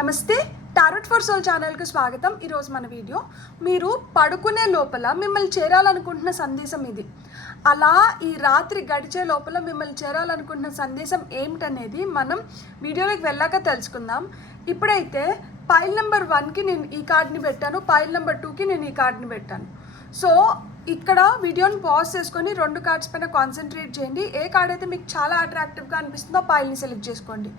నమస్తే, tarot for soul ఛానల్కి స్వాగతం. ఈరోజు మన వీడియో మీరు పడుకునే లోపల మిమ్మల్ని చేరాలనుకుంటున్న సందేశం ఇది. అలా ఈ రాత్రి గడిచే లోపల మిమ్మల్ని చేరాలనుకుంటున్న సందేశం ఏమిటనేది మనం వీడియోలోకి వెళ్ళాక తెలుసుకుందాం. ఇప్పుడైతే పైల్ నెంబర్ 1కి నేను ఈ కార్డ్ని పెట్టాను, పైల్ నెంబర్ 2కి నేను ఈ కార్డ్ని పెట్టాను. సో ఇక్కడ వీడియోని పాజ్ చేసుకొని 2 కార్డ్స్ పైన కాన్సన్ట్రేట్ చేయండి. ఏ కార్డ్ అయితే మీకు చాలా అట్రాక్టివ్గా అనిపిస్తుందో పైల్ని సెలెక్ట్ చేసుకోండి.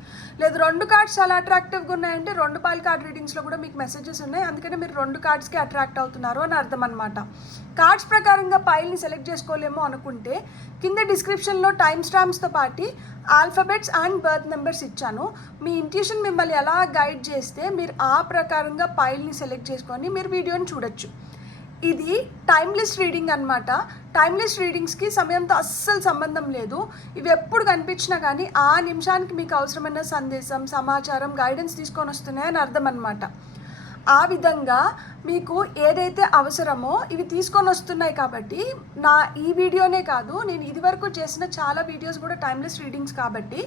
లేదు 2 కార్డ్స్ చాలా అట్రాక్టివ్గా ఉన్నాయంటే 2 పైల్ కార్డ్ రీడింగ్స్లో కూడా మీకు మెసేజెస్ ఉన్నాయి, అందుకని మీరు 2 కార్డ్స్కి అట్రాక్ట్ అవుతున్నారు అని అర్థం అనమాట. కార్డ్స్ ప్రకారంగా పైల్ని సెలెక్ట్ చేసుకోలేమో అనుకుంటే కింద డిస్క్రిప్షన్లో టైమ్ స్టాంప్స్తో పాటు ఆల్ఫాబెట్స్ అండ్ బర్త్ నెంబర్స్ ఇచ్చాను. మీ ఇంట్యూషన్ మిమ్మల్ని ఎలా గైడ్ చేస్తే మీరు ఆ ప్రకారంగా పైల్ని సెలెక్ట్ చేసుకొని మీరు వీడియోని చూడొచ్చు. ఇది టైమ్లెస్ రీడింగ్ అనమాట. టైమ్లెస్ రీడింగ్స్కి సమయంతో అస్సలు సంబంధం లేదు. ఇవి ఎప్పుడు కనిపించినా కానీ ఆ నిమిషానికి మీకు అవసరమైన సందేశం, సమాచారం, గైడెన్స్ తీసుకొని వస్తున్నాయని అర్థం అనమాట. ఆ విధంగా మీకు ఏదైతే అవసరమో ఇవి తీసుకొని వస్తున్నాయి కాబట్టి నా ఈ వీడియోనే కాదు, నేను ఇదివరకు చేసిన చాలా వీడియోస్ కూడా టైమ్లెస్ రీడింగ్స్ కాబట్టి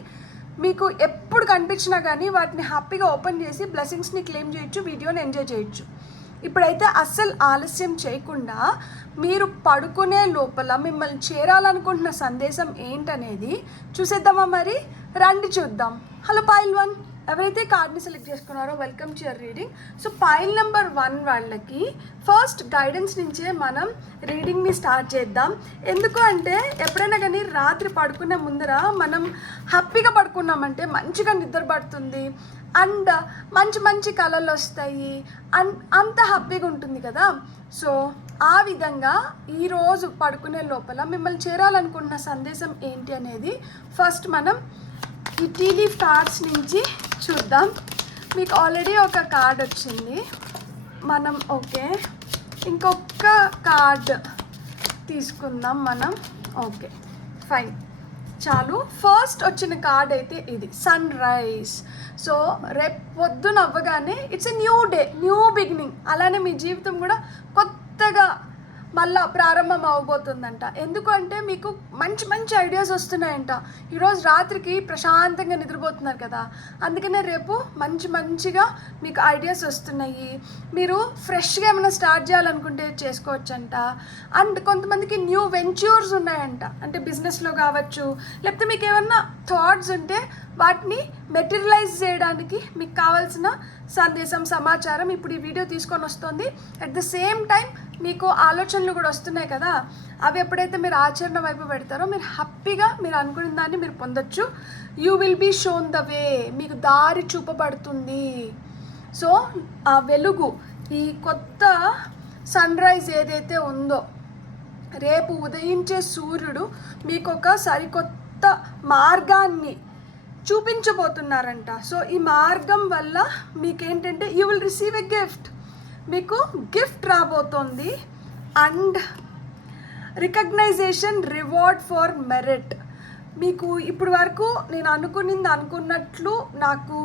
మీకు ఎప్పుడు కనిపించినా కానీ వాటిని హ్యాపీగా ఓపెన్ చేసి బ్లెస్సింగ్స్ని క్లెయిమ్ చేయొచ్చు, వీడియోని ఎంజాయ్ చేయొచ్చు. ఇప్పుడైతే అస్సలు ఆలస్యం చేయకుండా మీరు పడుకునే లోపల మిమ్మల్ని చేరాలనుకుంటున్న సందేశం ఏంటనేది చూసేద్దామా? మరి రండి చూద్దాం. హలో పైల్ 1, ఎవరైతే కార్డ్ని సెలెక్ట్ చేసుకున్నారో welcome to your reading. So pile number 1 వాళ్ళకి ఫస్ట్ గైడెన్స్ నుంచే మనం రీడింగ్ని స్టార్ట్ చేద్దాం. ఎందుకు అంటే ఎప్పుడైనా కానీ రాత్రి పడుకునే ముందర మనం హ్యాపీగా పడుకున్నామంటే మంచిగా నిద్ర పడుతుంది అండ్ మంచి మంచి కళలు వస్తాయి అంత హ్యాపీగా ఉంటుంది కదా. సో ఆ విధంగా ఈరోజు పడుకునే లోపల మిమ్మల్ని చేరాలనుకుంటున్న సందేశం ఏంటి అనేది ఫస్ట్ మనం ఈ టీ లీఫ్ కార్డ్స్ నుంచి చూద్దాం. మీకు ఆల్రెడీ ఒక కార్డ్ వచ్చింది, మనం ఓకే ఇంకొక కార్డ్ తీసుకుందాం మనం. ఓకే ఫైన్, చాలు. ఫస్ట్ వచ్చిన కార్డ్ అయితే ఇది సన్ రైజ్. సో రేపు పొద్దున అవ్వగానే it's a new day, new beginning. అలానే మీ జీవితం కూడా కొత్తగా మళ్ళా ప్రారంభం అవ్వబోతుందంట. ఎందుకంటే మీకు మంచి మంచి ఐడియాస్ వస్తున్నాయంట. ఈరోజు రాత్రికి ప్రశాంతంగా నిద్రపోతున్నారు కదా, అందుకనే రేపు మంచిగా మీకు ఐడియాస్ వస్తున్నాయి. మీరు ఫ్రెష్గా ఏమైనా స్టార్ట్ చేయాలనుకుంటే చేసుకోవచ్చంట. అండ్ కొంతమందికి న్యూ వెంచర్స్ ఉన్నాయంట, అంటే బిజినెస్లో కావచ్చు, లేకపోతే మీకు ఏమన్నా థాట్స్ ఉంటే వాటిని మెటీరియలైజ్ చేయడానికి మీకు కావాల్సిన సందేశం, సమాచారం ఇప్పుడు ఈ వీడియో తీసుకొని వస్తుంది. అట్ ద సేమ్ టైం మీకు ఆలోచనలు కూడా వస్తున్నాయి కదా, అవి ఎప్పుడైతే మీరు ఆచరణ వైపు పెడతారో మీరు హ్యాపీగా మీరు అనుకున్న దాన్ని మీరు పొందొచ్చు. You will be shown the way, మీకు దారి చూపబడుతుంది. సో ఆ వెలుగు, ఈ కొత్త సన్ రైజ్ ఏదైతే ఉందో, రేపు ఉదయించే సూర్యుడు మీకు ఒక సరికొత్త మార్గాన్ని చూపించబోతున్నారంట. సో ఈ మార్గం వల్ల మీకేంటంటే you will receive a gift, మీకు గిఫ్ట్ రాబోతోంది. And recognition, reward for merit. మీకు ఇప్పుడు వరకు నేను అనుకున్నట్లు నాకు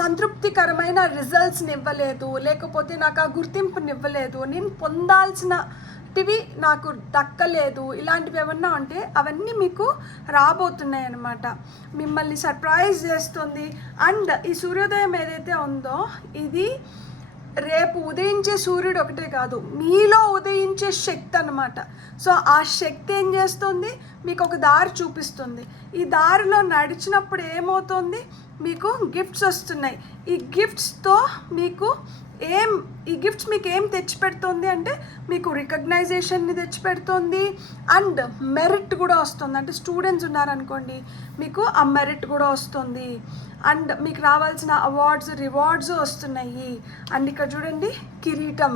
సంతృప్తికరమైన రిజల్ట్స్ని ఇవ్వలేదు, లేకపోతే నాకు ఆ గుర్తింపుని ఇవ్వలేదు, నేను పొందాల్సినటివి నాకు దక్కలేదు, ఇలాంటివి ఏమన్నా ఉంటే అవన్నీ మీకు రాబోతున్నాయి అన్నమాట. మిమ్మల్ని సర్ప్రైజ్ చేస్తుంది. అండ్ ఈ సూర్యోదయం ఏదైతే ఉందో ఇది రేపు ఉదయించే సూర్యుడు ఒకటే కాదు, మీలో ఉదయించే శక్తి అన్నమాట. సో ఆ శక్తి ఏం చేస్తుంది, మీకు ఒక దారి చూపిస్తుంది. ఈ దారిలో నడిచినప్పుడు ఏమవుతుంది, మీకు గిఫ్ట్స్ వస్తున్నాయి. ఈ గిఫ్ట్స్తో మీకు ఈ గిఫ్ట్స్ మీకు ఏం తెచ్చిపెడుతుంది అంటే మీకు రికగ్నైజేషన్ని తెచ్చిపెడుతుంది అండ్ మెరిట్ కూడా వస్తుంది. అంటే స్టూడెంట్స్ ఉన్నారనుకోండి, మీకు ఆ మెరిట్ కూడా వస్తుంది అండ్ మీకు రావాల్సిన అవార్డ్స్, రివార్డ్స్ వస్తున్నాయి. అండ్ ఇక్కడ చూడండి కిరీటం,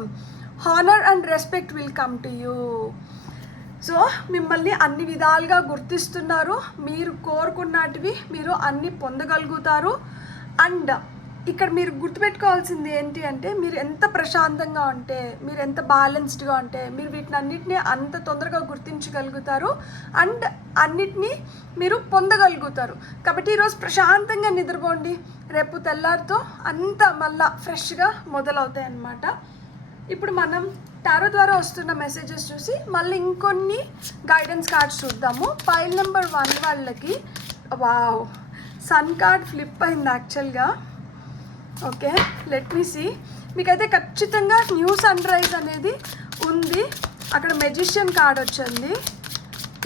honour and respect will come to you. So మిమ్మల్ని అన్ని విధాలుగా గుర్తిస్తున్నారు, మీరు కోరుకున్నటివి మీరు అన్ని పొందగలుగుతారు. అండ్ ఇక్కడ మీరు గుర్తుపెట్టుకోవాల్సింది ఏంటి అంటే మీరు ఎంత ప్రశాంతంగా ఉంటే, మీరు ఎంత బ్యాలెన్స్డ్గా ఉంటే మీరు వీటిని అన్నిటినీ అంత తొందరగా గుర్తించగలుగుతారు అండ్ అన్నిటినీ మీరు పొందగలుగుతారు. కాబట్టి ఈరోజు ప్రశాంతంగా నిద్రపోండి, రేపు తెల్లారితో అంతా మళ్ళా ఫ్రెష్గా మొదలవుతాయి అన్నమాట. ఇప్పుడు మనం టారో ద్వారా వస్తున్న మెసేజెస్ చూసి మళ్ళీ ఇంకొన్ని గైడెన్స్ కార్డ్స్ చూద్దాము. పైల్ నెంబర్ 1 వాళ్ళకి వావ్, సన్ కార్డ్ ఫ్లిప్ అయింది యాక్చువల్గా. Okay, let me see. మీకైతే ఖచ్చితంగా న్యూ సన్ రైజ్ అనేది ఉంది. అక్కడ మెజిషియన్ కార్డ్ వచ్చింది.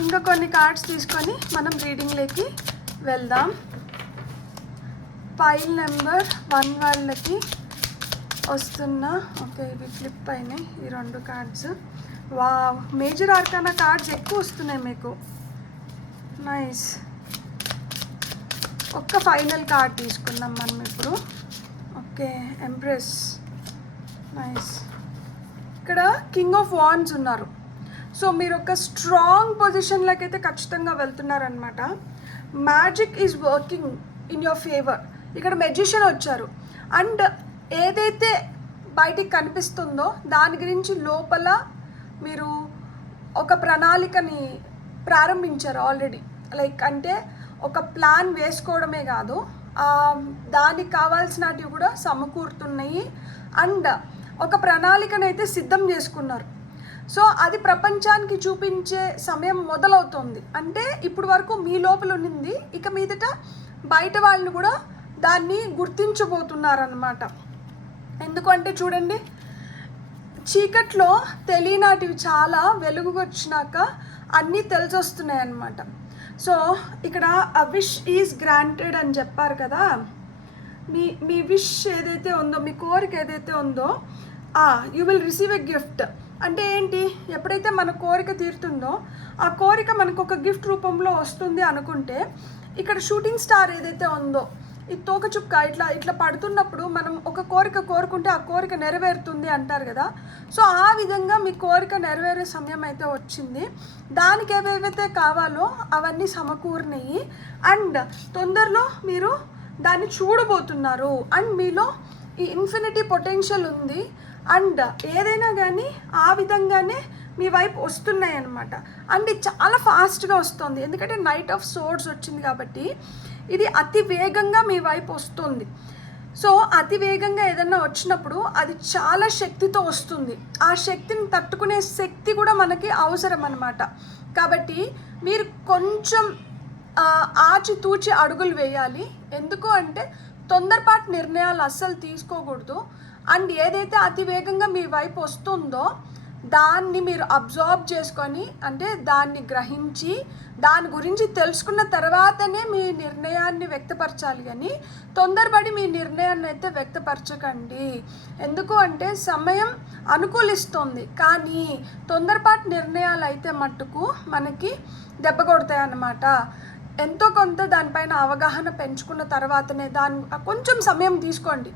ఇంకా కొన్ని కార్డ్స్ తీసుకొని మనం రీడింగ్లోకి వెళ్దాం. పైల్ నెంబర్ 1 వాళ్ళకి వస్తున్నా. ఓకే, ఇవి ఫ్లిప్ అయినాయి ఈ 2 కార్డ్స్. వా, మేజర్ ఆర్కానా కార్డ్స్ ఎక్కువ వస్తున్నాయి మీకు. నైస్. ఒక్క ఫైనల్ కార్డ్ తీసుకుందాం మనం ఇప్పుడు. Okay, empress. నైస్. ఇక్కడ కింగ్ ఆఫ్ వాండ్స్ ఉన్నారు. సో మీరు ఒక స్ట్రాంగ్ పొజిషన్లోకి అయితే ఖచ్చితంగా వెళ్తున్నారనమాట. Magic is working in your favour. ఇక్కడ మెజిషియన్ వచ్చారు. అండ్ ఏదైతే బయటికి కనిపిస్తుందో దాని గురించి లోపల మీరు ఒక ప్రణాళికని ప్రారంభించారు ఆల్రెడీ. లైక్ అంటే ఒక ప్లాన్ వేసుకోవడమే కాదు, దానికి కావాల్సినవి కూడా సమకూరుతున్నాయి. అండ్ ఒక ప్రణాళికను అయితే సిద్ధం చేసుకున్నారు. సో అది ప్రపంచానికి చూపించే సమయం మొదలవుతుంది. అంటే ఇప్పుడు వరకు మీ లోపల ఉన్నింది, ఇక మీదట బయట వాళ్ళు కూడా దాన్ని గుర్తించబోతున్నారన్నమాట. ఎందుకంటే చూడండి, చీకట్లో తెలియనాటివి చాలా వెలుగు వచ్చినాక అన్నీ తెలిసొస్తున్నాయి అన్నమాట. సో ఇక్కడ అ విష్ ఈజ్ గ్రాంటెడ్ అని చెప్పారు కదా. మీ విష్ ఏదైతే ఉందో, మీ కోరిక ఏదైతే ఉందో, you will receive a gift. అంటే ఏంటి, ఎప్పుడైతే మన కోరిక తీరుతుందో ఆ కోరిక మనకు ఒక గిఫ్ట్ రూపంలో వస్తుంది అనుకుంటే, ఇక్కడ షూటింగ్ స్టార్ ఏదైతే ఉందో, ఈ తోకచుక్క ఇట్లా పడుతున్నప్పుడు మనం ఒక కోరిక కోరుకుంటే ఆ కోరిక నెరవేరుతుంది అంటారు కదా. సో ఆ విధంగా మీ కోరిక నెరవేరే సమయం అయితే వచ్చింది. దానికి ఏవేవైతే కావాలో అవన్నీ సమకూరినాయి. అండ్ తొందరలో మీరు దాన్ని చూడబోతున్నారు. అండ్ మీలో ఈ ఇన్ఫినిటీ పొటెన్షియల్ ఉంది. అండ్ ఏదైనా కానీ ఆ విధంగానే మీ వైపు వస్తున్నాయి అన్నమాట. అండ్ ఇది చాలా ఫాస్ట్గా వస్తుంది, ఎందుకంటే నైట్ ఆఫ్ సోర్డ్స్ వచ్చింది కాబట్టి ఇది అతి వేగంగా మీ వైపు వస్తుంది. సో అతి వేగంగా ఏదన్నా వచ్చినప్పుడు అది చాలా శక్తితో వస్తుంది. ఆ శక్తిని తట్టుకునే శక్తి కూడా మనకి అవసరం అన్నమాట. కాబట్టి మీరు కొంచెం ఆచితూచి అడుగులు వేయాలి. ఎందుకు అంటే తొందరపాటు నిర్ణయాలు అస్సలు తీసుకోకూడదు. అండ్ ఏదైతే అతి వేగంగా మీ వైపు వస్తుందో దాన్ని మీరు అబ్జార్బ్ చేసుకొని, అంటే దాన్ని గ్రహించి దాని గురించి తెలుసుకున్న తర్వాతనే మీ నిర్ణయాన్ని వ్యక్తపరచాలి. కానీ తొందరపడి మీ నిర్ణయాన్ని అయితే వ్యక్తపరచకండి. ఎందుకు అంటే సమయం అనుకూలిస్తుంది, కానీ తొందరపాటు నిర్ణయాలు అయితే మట్టుకు మనకి దెబ్బ కొడతాయి అన్నమాట. ఎంతో కొంత దానిపైన అవగాహన పెంచుకున్న తర్వాతనే కొంచెం సమయం తీసుకోండి.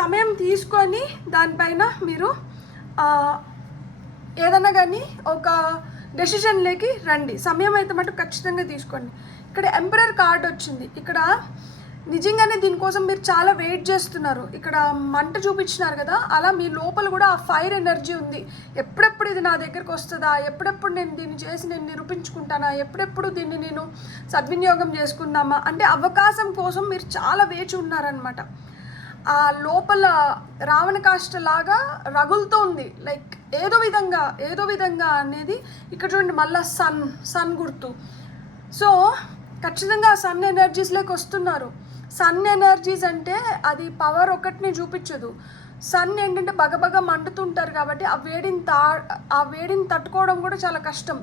సమయం తీసుకొని దానిపైన మీరు ఏదన్నా కానీ ఒక డెసిషన్లోకి రండి. సమయం అయితే మటు ఖచ్చితంగా తీసుకోండి. ఇక్కడ ఎంపరర్ కార్డ్ వచ్చింది. ఇక్కడ నిజంగానే దీనికోసం మీరు చాలా వెయిట్ చేస్తున్నారు. ఇక్కడ మంట చూపించినారు కదా, అలా మీ లోపల కూడా ఆ ఫైర్ ఎనర్జీ ఉంది. ఎప్పుడెప్పుడు ఇది నా దగ్గరకు వస్తుందా, ఎప్పుడెప్పుడు నేను దీన్ని చేసి నేను నిరూపించుకుంటానా, ఎప్పుడెప్పుడు దీన్ని నేను సద్వినియోగం చేసుకుందామా అంటే అవకాశం కోసం మీరు చాలా వేచి ఉన్నారనమాట. ఆ లోపల రావణ కాష్ట లాగా రగులుతూ ఉంది. లైక్ ఏదో విధంగా అనేది ఇక్కడ చూడండి, మళ్ళీ సన్ గుర్తు. సో ఖచ్చితంగా సన్ ఎనర్జీస్లోకి వస్తున్నారు. సన్ ఎనర్జీస్ అంటే అది పవర్ ఒకటిని చూపించదు. సన్ ఏంటంటే బగబగ మండుతుంటారు కాబట్టి ఆ వేడిని తట్టుకోవడం కూడా చాలా కష్టం.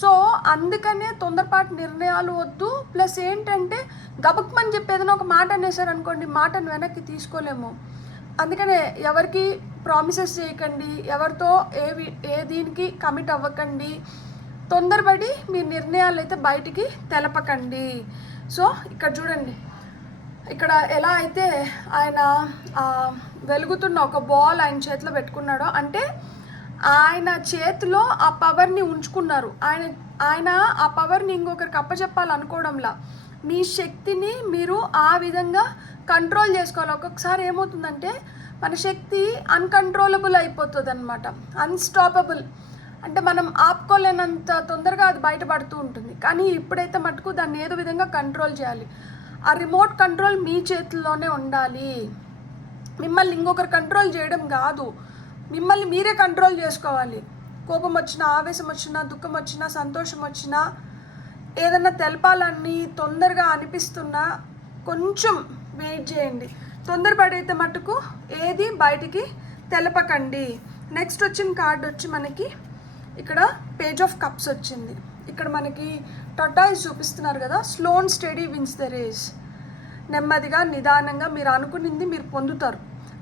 సో అందుకనే తొందరపాటు నిర్ణయాలు వద్దు. ప్లస్ ఏంటంటే గబక్మని చెప్పి ఏదైనా ఒక మాట అనేసారు అనుకోండి, మాటను వెనక్కి తీసుకోలేము. అందుకనే ఎవరికి ప్రామిసెస్ చేయకండి, ఎవరితో దీనికి కమిట్ అవ్వకండి, తొందరపడి మీ నిర్ణయాలు అయితే బయటికి తెలపకండి. సో ఇక్కడ చూడండి, ఇక్కడ ఎలా అయితే ఆయన వెలుగుతున్న ఒక బాల్ ఆయన చేతిలో పెట్టుకున్నాడో, అంటే ఆయన చేతిలో ఆ పవర్ని ఉంచుకున్నారు. ఆయన ఆ పవర్ని ఇంకొకరికి అప్పచెప్పాలనుకోవడంలా మీ శక్తిని మీరు ఆ విధంగా కంట్రోల్ చేసుకోవాలి. ఒక్కొక్కసారి ఏమవుతుందంటే మన శక్తి అన్కంట్రోలబుల్ అయిపోతుంది అనమాట, అన్స్టాపబుల్. అంటే మనం ఆపుకోలేనంత తొందరగా అది బయటపడుతూ ఉంటుంది. కానీ ఇప్పుడైతే మటుకు దాన్ని ఏదో విధంగా కంట్రోల్ చేయాలి. ఆ రిమోట్ కంట్రోల్ మీ చేతుల్లోనే ఉండాలి. మిమ్మల్ని ఇంకొకరు కంట్రోల్ చేయడం కాదు, మిమ్మల్ని మీరే కంట్రోల్ చేసుకోవాలి. కోపం వచ్చినా, ఆవేశం వచ్చినా, దుఃఖం వచ్చినా, సంతోషం వచ్చినా, ఏదన్నా తెలపాలని తొందరగా అనిపిస్తున్నా కొంచెం వెయిట్ చేయండి. తొందరపడైతే మటుకు ఏది బయటికి తెలపకండి. నెక్స్ట్ వచ్చిన కార్డ్ వచ్చి మనకి ఇక్కడ పేజ్ ఆఫ్ కప్స్ వచ్చింది. ఇక్కడ మనకి టొటాయిస్ చూపిస్తున్నారు కదా, slow and steady wins the race. నెమ్మదిగా నిదానంగా మీరు అనుకున్నది మీరు పొందుతారు.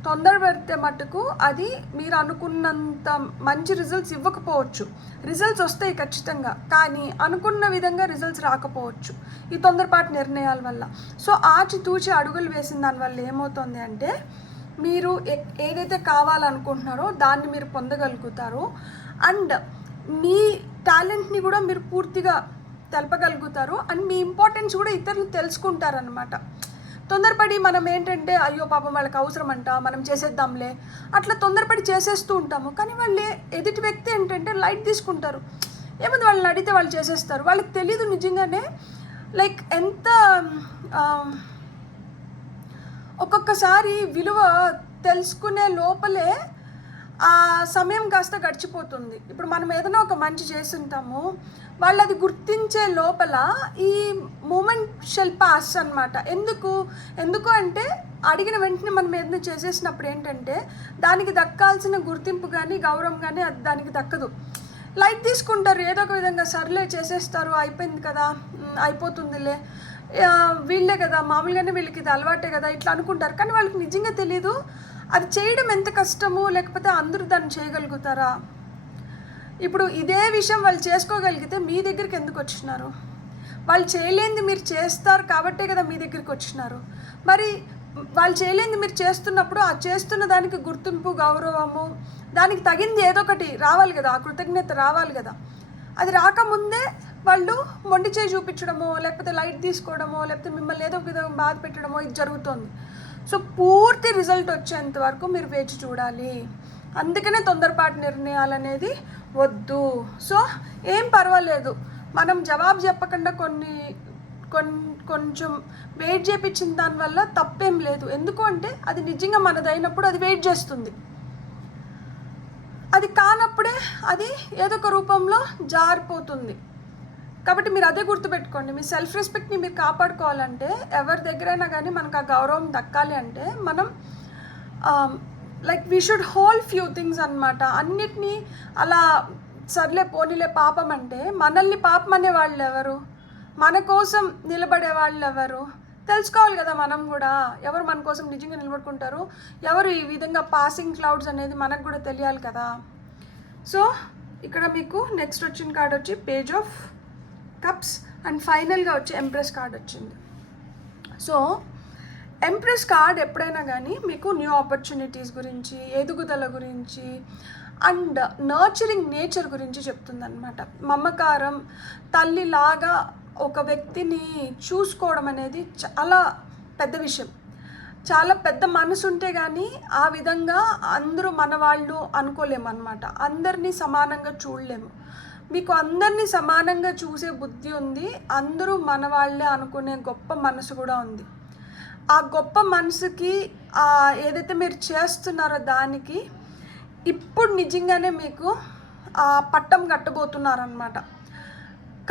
తొందరపడితే మటుకు అది మీరు అనుకున్నంత మంచి రిజల్ట్స్ ఇవ్వకపోవచ్చు. రిజల్ట్స్ వస్తాయి ఖచ్చితంగా, కానీ అనుకున్న విధంగా రిజల్ట్స్ రాకపోవచ్చు ఈ తొందరపాటు నిర్ణయాల వల్ల. సో ఆచితూచి అడుగులు వేసిన దానివల్ల ఏమవుతుంది అంటే మీరు ఏదైతే కావాలనుకుంటున్నారో దాన్ని మీరు పొందగలుగుతారు. అండ్ మీ టాలెంట్ని కూడా మీరు పూర్తిగా తెలపగలుగుతారు. అండ్ మీ ఇంపార్టెన్స్ కూడా ఇతరులు తెలుసుకుంటారనమాట. తొందరపడి మనం ఏంటంటే అయ్యో పాపం వాళ్ళకి అవసరం అంట, మనం చేసేద్దాంలే, అట్లా తొందరపడి చేసేస్తూ ఉంటాము. కానీ వాళ్ళు ఎదుటి వ్యక్తి ఏంటంటే లైట్ తీసుకుంటారు. ఏముంది వాళ్ళని అడిగితే వాళ్ళు చేసేస్తారు. వాళ్ళకి తెలీదు నిజంగానే లైక్ ఎంత ఒక్కొక్కసారి విలువ తెలుసుకునే లోపలే ఆ సమయం కాస్త గడిచిపోతుంది. ఇప్పుడు మనం ఏదైనా ఒక మంచి చేస్తుంటాము, వాళ్ళు అది గుర్తించే లోపల ఈ మూమెంట్ షెల్ పాస్ అనమాట. ఎందుకు అంటే అడిగిన వెంటనే మనం ఏదైనా చేసేసినప్పుడు ఏంటంటే దానికి దక్కాల్సిన గుర్తింపు కానీ గౌరవం కానీ అది దానికి దక్కదు. లైట్ తీసుకుంటారు, ఏదో ఒక విధంగా సర్లే చేసేస్తారు, అయిపోయింది కదా, అయిపోతుందిలే, వీళ్ళే కదా, మామూలుగానే వీళ్ళకి ఇది అలవాటే కదా, ఇట్లా అనుకుంటారు. కానీ వాళ్ళకి నిజంగా తెలీదు అది చేయడం ఎంత కష్టమో, లేకపోతే అందరూ దాన్ని చేయగలుగుతారా. ఇప్పుడు ఇదే విషయం వాళ్ళు చేసుకోగలిగితే మీ దగ్గరికి ఎందుకు వచ్చినారు? వాళ్ళు చేయలేనిది మీరు చేస్తారు కాబట్టే కదా మీ దగ్గరికి వచ్చినారు. మరి వాళ్ళు చేయలేనిది మీరు చేస్తున్నప్పుడు ఆ చేస్తున్న దానికి గుర్తింపు గౌరవము దానికి తగింది ఏదో ఒకటి రావాలి కదా, ఆ కృతజ్ఞత రావాలి కదా. అది రాకముందే వాళ్ళు మొండి చేయి చూపించడమో, లేకపోతే లైట్ తీసుకోవడమో, లేకపోతే మిమ్మల్ని ఏదో ఒక విధంగా బాధ పెట్టడమో ఇది జరుగుతుంది. సో పూర్తి రిజల్ట్ వచ్చేంత వరకు మీరు వేచి చూడాలి. అందుకనే తొందరపాటు నిర్ణయాలు అనేది వద్దు. సో ఏం పర్వాలేదు, మనం జవాబు చెప్పకుండా కొంచెం వెయిట్ చేయించిన దానివల్ల తప్పేం లేదు. ఎందుకు అంటే అది నిజంగా మనదైనప్పుడు అది వెయిట్ చేస్తుంది. అది కానప్పుడే అది ఏదో ఒక రూపంలో జారిపోతుంది. కాబట్టి మీరు అదే గుర్తుపెట్టుకోండి. మీ సెల్ఫ్ రెస్పెక్ట్ని మీరు కాపాడుకోవాలంటే ఎవరి దగ్గరైనా కానీ మనకు ఆ గౌరవం దక్కాలి అంటే మనం like we should hold few things అనమాట. అన్నిటినీ అలా సర్లే పోనీలే పాపం అంటే మనల్ని పాపం అనే వాళ్ళు ఎవరు, మన కోసం నిలబడే వాళ్ళు ఎవరు తెలుసుకోవాలి కదా. మనం కూడా ఎవరు మన కోసం నిజంగా నిలబడుకుంటారు, ఎవరు ఈ విధంగా పాసింగ్ క్లౌడ్స్ అనేది మనకు కూడా తెలియాలి కదా. సో ఇక్కడ మీకు నెక్స్ట్ వచ్చిన కార్డ్ వచ్చి పేజ్ ఆఫ్ కప్స్ అండ్ ఫైనల్గా వచ్చి ఎంప్రెస్ కార్డ్ వచ్చింది. సో ఎంప్రెస్ కార్డ్ ఎప్పుడైనా కానీ మీకు న్యూ ఆపర్చునిటీస్ గురించి, ఎదుగుదల గురించి అండ్ నర్చరింగ్ నేచర్ గురించి చెప్తుందన్నమాట. మమకారం, తల్లిలాగా ఒక వ్యక్తిని చూసుకోవడం అనేది చాలా పెద్ద విషయం. చాలా పెద్ద మనసు ఉంటే కానీ ఆ విధంగా అందరూ మన వాళ్ళు అనుకోలేము అన్నమాట. అందరినీ సమానంగా చూడలేము. మీకు అందరినీ సమానంగా చూసే బుద్ధి ఉంది, అందరూ మన వాళ్ళే అనుకునే గొప్ప మనసు కూడా ఉంది. ఆ గొప్ప మనసుకి ఏదైతే మీరు చేస్తున్నారో దానికి ఇప్పుడు నిజంగానే మీకు పట్టం కట్టబోతున్నారనమాట.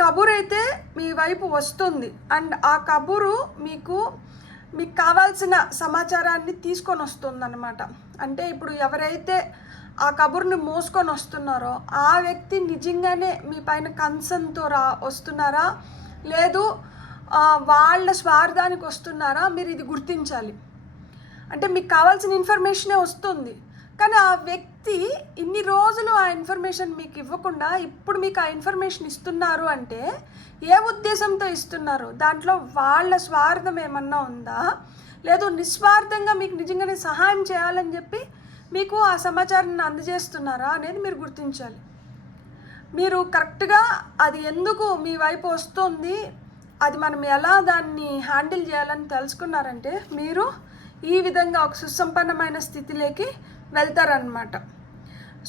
కబురు అయితే మీ వైపు వస్తుంది అండ్ ఆ కబురు మీకు కావాల్సిన సమాచారాన్ని తీసుకొని వస్తుందన్నమాట. అంటే ఇప్పుడు ఎవరైతే ఆ కబుర్ని మోసుకొని వస్తున్నారో ఆ వ్యక్తి నిజంగానే మీ పైన కన్సర్న్తో వస్తున్నారా, లేదు వాళ్ళ స్వార్థానికి వస్తున్నారా, మీరు ఇది గుర్తించాలి. అంటే మీకు కావాల్సిన ఇన్ఫర్మేషనే వస్తుంది, కానీ ఆ వ్యక్తి ఇన్ని రోజులు ఆ ఇన్ఫర్మేషన్ మీకు ఇవ్వకుండా ఇప్పుడు మీకు ఆ ఇన్ఫర్మేషన్ ఇస్తున్నారు అంటే ఏ ఉద్దేశంతో ఇస్తున్నారు? దాంట్లో వాళ్ళ స్వార్థం ఏమన్నా ఉందా, లేదు నిస్వార్థంగా మీకు నిజంగానే సహాయం చేయాలని చెప్పి మీకు ఆ సమాచారాన్ని అందజేస్తున్నారా అనేది మీరు గుర్తించాలి. మీరు కరెక్ట్గా అది ఎందుకు మీ వైపు వస్తుంది, అది మనం ఎలా దాన్ని హ్యాండిల్ చేయాలని తెలుసుకున్నారంటే మీరు ఈ విధంగా ఒక సుసంపన్నమైన స్థితిలోకి వెళ్తారనమాట.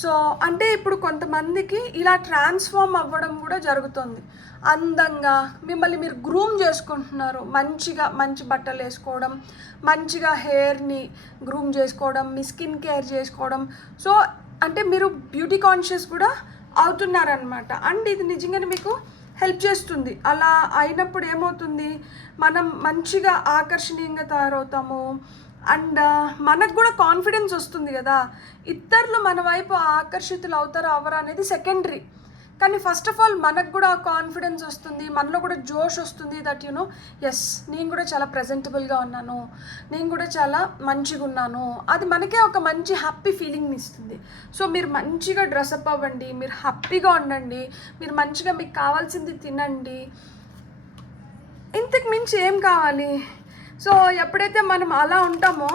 సో అంటే ఇప్పుడు కొంతమందికి ఇలా ట్రాన్స్ఫార్మ్ అవ్వడం కూడా జరుగుతుంది. అందంగా మిమ్మల్ని మీరు గ్రూమ్ చేసుకుంటున్నారు, మంచి బట్టలు వేసుకోవడం, మంచిగా హెయిర్ని గ్రూమ్ చేసుకోవడం, మీ స్కిన్ కేర్ చేసుకోవడం. సో అంటే మీరు బ్యూటీ కాన్షియస్ కూడా అవుతున్నారనమాట. అండ్ ఇది నిజంగానే మీకు హెల్ప్ చేస్తుంది. అలా అయినప్పుడు ఏమవుతుంది, మనం మంచిగా ఆకర్షణీయంగా తయారవుతాము అండ్ మనకు కూడా కాన్ఫిడెన్స్ వస్తుంది కదా. ఇతరులు మన వైపు ఆకర్షితులు అవుతారా అవరా అనేది సెకండరీ, కానీ ఫస్ట్ ఆఫ్ ఆల్ మనకు కూడా కాన్ఫిడెన్స్ వస్తుంది, మనలో కూడా జోష్ వస్తుంది దట్ ఎస్ నేను కూడా చాలా ప్రజెంటబుల్గా ఉన్నాను, నేను కూడా చాలా మంచిగా ఉన్నాను. అది మనకే ఒక మంచి హ్యాపీ ఫీలింగ్ని ఇస్తుంది. సో మీరు మంచిగా డ్రెస్అప్ అవ్వండి, మీరు హ్యాపీగా ఉండండి, మీరు మంచిగా మీకు కావాల్సింది తినండి. ఇంతకు మించి ఏం కావాలి? సో ఎప్పుడైతే మనం అలా ఉంటామో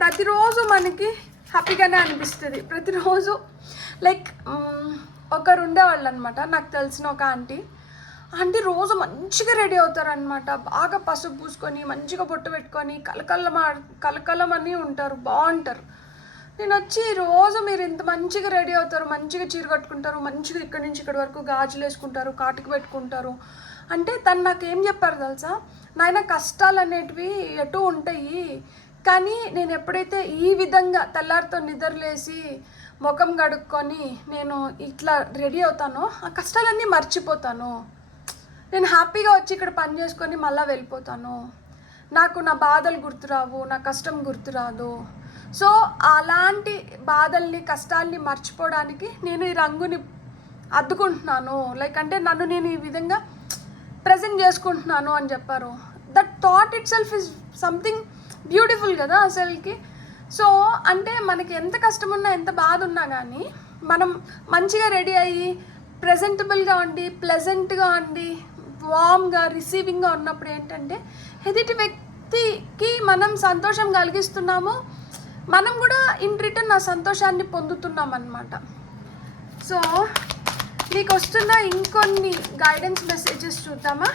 ప్రతిరోజు మనకి హ్యాపీగానే అనిపిస్తుంది. ప్రతిరోజు లైక్ ఒకరు ఉండేవాళ్ళు అనమాట, నాకు తెలిసిన ఒక ఆంటీ రోజు మంచిగా రెడీ అవుతారనమాట. బాగా పసుపు పూసుకొని మంచిగా బొట్టు పెట్టుకొని కలకలమని ఉంటారు, బాగుంటారు. నేను వచ్చి రోజు మీరు ఇంత మంచిగా రెడీ అవుతారు, మంచిగా చీర కట్టుకుంటారు, మంచిగా ఇక్కడి నుంచి ఇక్కడి వరకు గాజులు వేసుకుంటారు, కాటికి పెట్టుకుంటారు అంటే తను నాకు ఏం చెప్పారు తెలుసా, నాయన కష్టాలు అనేటివి ఎటు ఉంటాయి, కానీ నేను ఎప్పుడైతే ఈ విధంగా తెల్లారితో నిద్రలేసి ముఖం కడుక్కొని నేను ఇట్లా రెడీ అవుతానో ఆ కష్టాలన్నీ మర్చిపోతాను, నేను హ్యాపీగా వచ్చి ఇక్కడ పని చేసుకొని మళ్ళీ వెళ్ళిపోతాను, నాకు నా బాధలు గుర్తురావు, నా కష్టం గుర్తురాదు. సో అలాంటి బాధల్ని కష్టాల్ని మర్చిపోవడానికి నేను ఈ రంగుని అద్దుకుంటున్నాను, లైక్ అంటే నన్ను నేను ఈ విధంగా ప్రజెంట్ చేసుకుంటున్నాను అని చెప్పారు. That thought it self is something beautiful కదా అసలుకి. సో అంటే మనకి ఎంత కష్టం ఉన్నా ఎంత బాధ ఉన్నా కానీ మనం మంచిగా రెడీ అయ్యి ప్రజెంటబుల్గా ఉండి ప్లెజెంట్గా ఉండి వామ్గా రిసీవింగ్గా ఉన్నప్పుడు ఏంటంటే ఎదుటి వ్యక్తికి మనం సంతోషం కలిగిస్తున్నాము, మనం కూడా ఇన్ రిటర్న్ ఆ సంతోషాన్ని పొందుతున్నాం అన్నమాట. సో మీకు వస్తున్న ఇంకొన్ని గైడెన్స్ మెసేజెస్ చూద్దామా.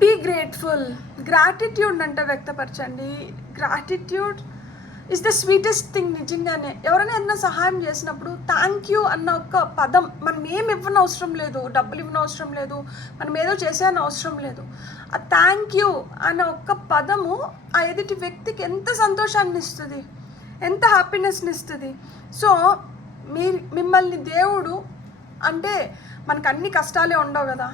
బీ గ్రేట్ఫుల్, గ్రాటిట్యూడ్ అంటే వ్యక్తపరచండి. Gratitude is the sweetest thing. నిజంగానే ఎవరైనా ఏదైనా సహాయం చేసినప్పుడు థ్యాంక్ యూ అన్న ఒక పదం, మనం ఏమి ఇవ్వని అవసరం లేదు, డబ్బులు ఇవ్వని అవసరం లేదు, మనం ఏదో చేసేయని అవసరం లేదు, ఆ థ్యాంక్ యూ అన్న ఒక్క పదము ఆ ఎదుటి వ్యక్తికి ఎంత సంతోషాన్ని ఇస్తుంది, ఎంత హ్యాపీనెస్ని ఇస్తుంది. సో మిమ్మల్ని దేవుడు అంటే మనకు అన్ని కష్టాలే ఉండవు కదా,